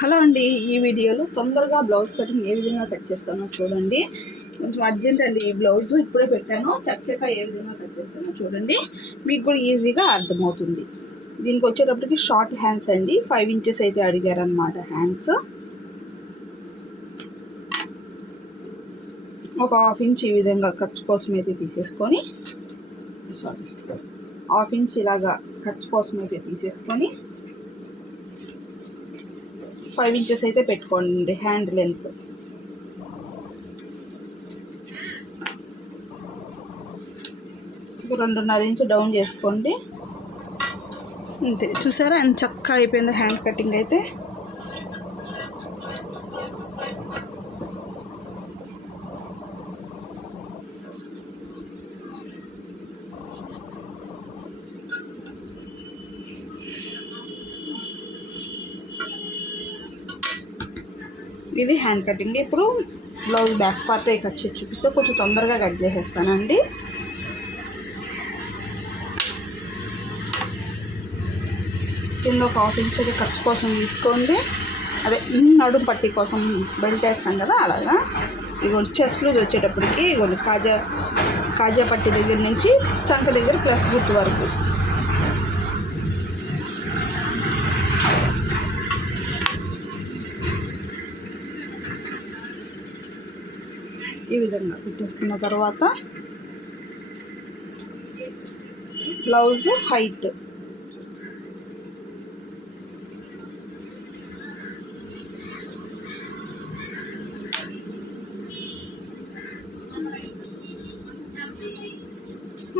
Hello అండి ఈ వీడియోలో తొందరగా బ్లౌజ్ కటింగ్ ఏ విధంగా కట్ చేస్తానో చూడండి. కొంచెం అర్జెంట్ అండి ఈ బ్లౌజ్ ఇప్పుడే పెట్టాను చక్కగా ఏ విధంగా కట్ చేస్తానో చూడండి. మీకు కూడా ఈజీగా అర్థమవుతుంది. దీనికి వచ్చేటప్పటికి షార్ట్ హ్యాండ్స్ అండి ఫైవ్ ఇంచెస్ అయితే అడిగారనమాట హ్యాండ్స్. ఒక హాఫ్ ఇంచ్ ఈ విధంగా ఖర్చు కోసం అయితే తీసేసుకొని సారీ హాఫ్ ఇంచ్ ఇలాగా ఖర్చు కోసం అయితే తీసేసుకొని ఫైవ్ ఇంచెస్ అయితే పెట్టుకోండి హ్యాండ్ లెంత్. రెండున్నర ఇంచు డౌన్ చేసుకోండి. అంతే. చూసారా ఎంత చక్కగా అయిపోయింది హ్యాండ్ కటింగ్ అయితే? ఇది హ్యాండ్ కటింగ్ ఇప్పుడు బ్లౌజ్ బ్యాక్ పార్ట్ కట్ చేసి చూపిస్తే కొంచెం తొందరగా కట్ చేసేస్తానండి. కింద ఒక హాఫ్ ఇంచ్ అది ఖర్చు కోసం తీసుకోండి. అదే నడుము పట్టి కోసం బెల్ట్ వేస్తాం కదా అలాగా. ఇగోండి చెస్ట్ లూజ్ వచ్చేటప్పటికి ఇగోండి కాజా కాజా పట్టి దగ్గర నుంచి చంక దగ్గర ప్లస్ గుర్తు వరకు. ఈ విధంగా పెట్టేసుకున్న తర్వాత బ్లౌజ్ హైట్.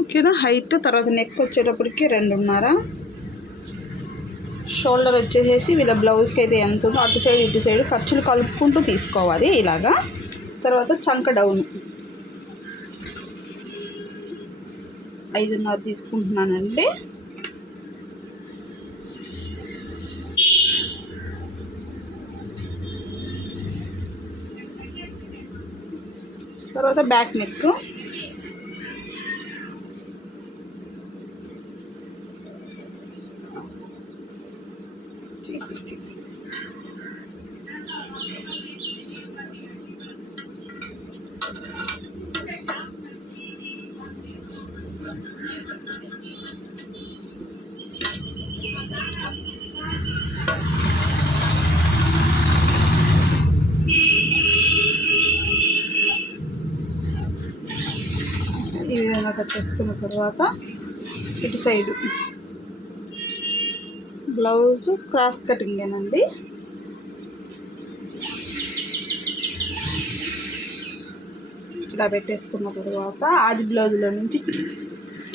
ఓకేనా? హైట్ తర్వాత నెక్ వచ్చేటప్పటికి రెండున్నర. షోల్డర్ వచ్చేసేసి వీళ్ళ బ్లౌజ్కి అయితే ఎంత ఉందో అటు సైడ్ ఇటు సైడ్ ఖర్చులు కలుపుకుంటూ తీసుకోవాలి ఇలాగా. తర్వాత చంక డౌన్ ఐదున్నర తీసుకుంటున్నానండి. తర్వాత బ్యాక్ నెక్ ఈ విధంగా కట్ చేసుకున్న తర్వాత ఇటు సైడు. బ్లౌజ్ క్రాస్ కటింగేనండి ఇలా పెట్టేసుకున్న తర్వాత ఆది బ్లౌజ్లో నుంచి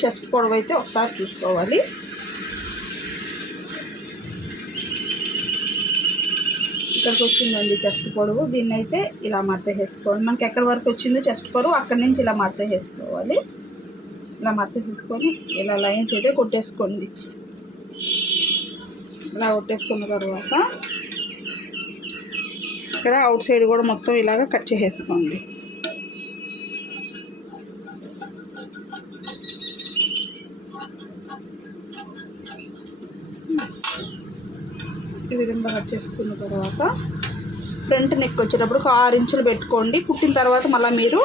చెస్ట్ పొడవు అయితే ఒకసారి చూసుకోవాలి. ఇక్కడికి వచ్చిందండి చెస్ట్ పొడవు. దీన్ని అయితే ఇలా మడత వేసుకోవాలి. మనకి ఎక్కడి వరకు వచ్చిందో చెస్ట్ పొడవు అక్కడి నుంచి ఇలా మడత వేసుకోవాలి. ఇలా మడత వేసుకొని ఇలా లైన్స్ అయితే కొట్టేసుకోండి. ఇలా కొట్టేసుకున్న తర్వాత ఇక్కడ అవుట్ సైడ్ కూడా మొత్తం ఇలాగ కట్ చేసేసుకోండి. ఈ విధంగా కట్ చేసుకున్న తర్వాత ఫ్రంట్ నెక్ వచ్చేటప్పుడు ఒక ఆరు ఇంచులు పెట్టుకోండి. కుట్టిన తర్వాత మళ్ళీ మీరు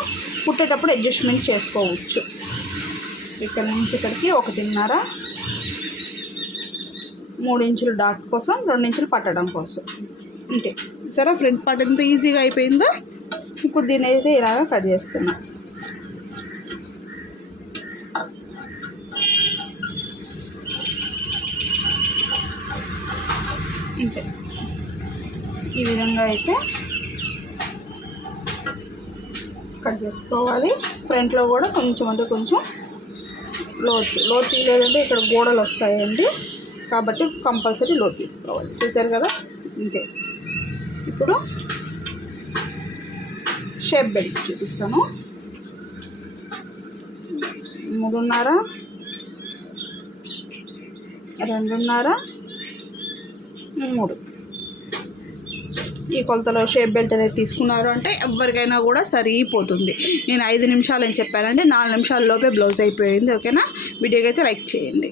కుట్టేటప్పుడు అడ్జస్ట్మెంట్ చేసుకోవచ్చు. ఇక్కడ నుంచి ఇక్కడికి ఒకటిన్నర మూడు ఇంచులు డాట్ కోసం రెండు ఇంచులు పట్టడం కోసం. అంతే. సరే ఫ్రంట్ పార్ట్ ఎంత ఈజీగా అయిపోయిందో ఇప్పుడు దీని అయితే ఇలాగ కట్ చేస్తున్నా. అంతే. ఈ విధంగా అయితే కట్ చేసుకోవాలి. ఫ్రంట్లో కూడా కొంచెం అంటే కొంచెం లోతు లోతు లేదంటే ఇక్కడ గోడలు వస్తాయండి. కాబట్టి కంపల్సరీ లోతు తీసుకోవాలి. చూసారు కదా? ఇంతే ఇప్పుడు షేప్ బెల్ట్ చూపిస్తాను. మూడున్నర రెండున్నర మూడు. ఈ కొలతలో షేప్ బెల్ట్ అనేది తీసుకున్నారు అంటే ఎవరికైనా కూడా సరిపోతుంది. నేను ఐదు నిమిషాలు అని చెప్పానంటే నాలుగు నిమిషాల లోపే బ్లౌజ్ అయిపోయింది ఓకేనా? వీడియోకి అయితే లైక్ చేయండి.